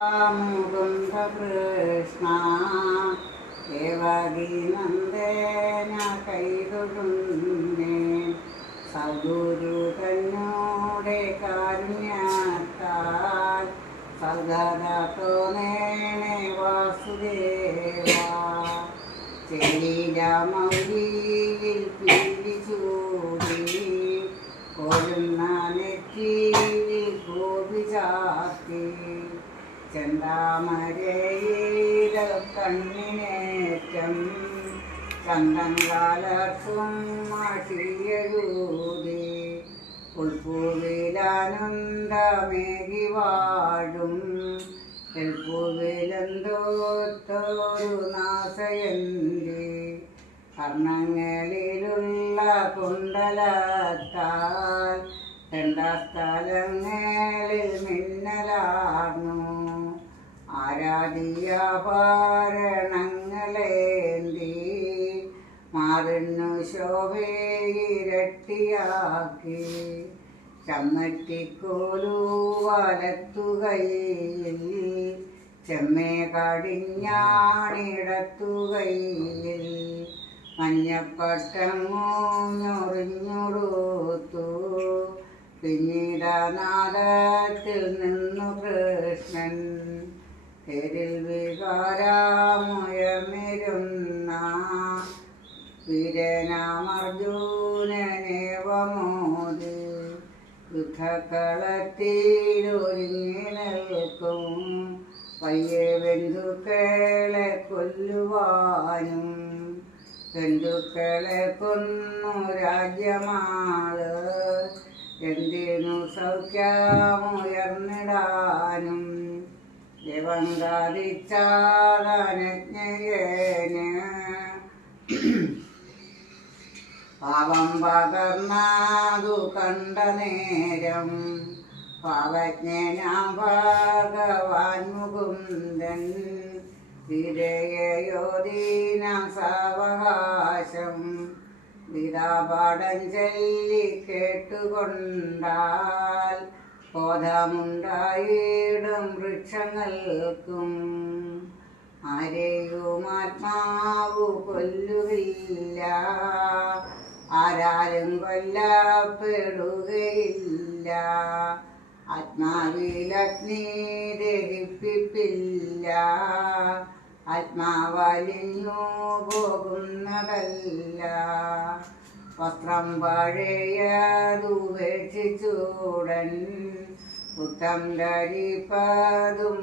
മുകുന്ദ കൃഷ്ണ ദേവകീനന്ദേന കൈതൊഴുന്നേ സദ്ഗുരു തന്നോടെ കാരുണ്യത്താൽ സദ്ഗതോനേണേ വാസുദേവ ചെലിരാമൗലിയിൽ പിരിച്ചൂടി കൊല്ലുന്ന നെറ്റിയിൽ ഗോപി ചാത്തി ചെന്താമരയില കണ്ണിനേറ്റം ചന്തങ്കാലർക്കും മാഷിയഴൂതി ഉൾപ്പൂവിലാനന്ദമേകി വാഴും എൽപ്പൂവിലെന്തോത്തൊരു നാശയന്തി കർണങ്ങളിലുള്ള കുണ്ടലത്താൽ സ്ഥലങ്ങളിൽ മിന്നലാർന്നു ആരാധിയാഭരണങ്ങളേന്തി മാറിന്നു ശോഭയിരട്ടിയാക്കി ചമ്മറ്റിക്കോലു വലത്തുകയിൽ ചെമ്മേ കടിഞ്ഞാണിടത്തുകയിൽ മഞ്ഞപ്പട്ടങ്ങോഞ്ഞൊറിഞ്ഞൊടുത്തു പിന്നീടനാദത്തിൽ നിന്നു കൃഷ്ണൻ പേരിൽ വികാരമുയർന്നിരുന്ന വീരനാമർജുനനേവമോദി യുദ്ധക്കളത്തിലൊരുങ്ങി നിൽക്കും പയ്യെ ബന്ധുക്കളെ കൊല്ലുവാനും ബന്ധുക്കളെ കൊന്നു രാജ്യമാള് എന്തിനു സൗഖ്യമുയർന്നിടാനും യവങ്കാതിച്ചാതനജ്ഞയേന് പാപം പകർന്നതു കണ്ട നേരം പാവജ്ഞനാം ഭഗവാൻ മുകുന്ദൻ വിരയോദീന സാവകാശം ഗീതാപാഠം ചൊല്ലി കേട്ടുകൊണ്ടാൽ ബോധമുണ്ടായിടും വൃക്ഷങ്ങൾക്കും ആരെയും ആത്മാവു കൊല്ലുകയില്ല ആരാലും കൊല്ലപ്പെടുകയില്ല ആത്മാവിലഗ്നി ദഹിപ്പിപ്പില്ല ആത്മാവലിഞ്ഞു പോകുന്നതല്ല വസ്ത്രം പഴയതുപേക്ഷിച്ചൂടൻ പുത്തം ധരിപ്പതും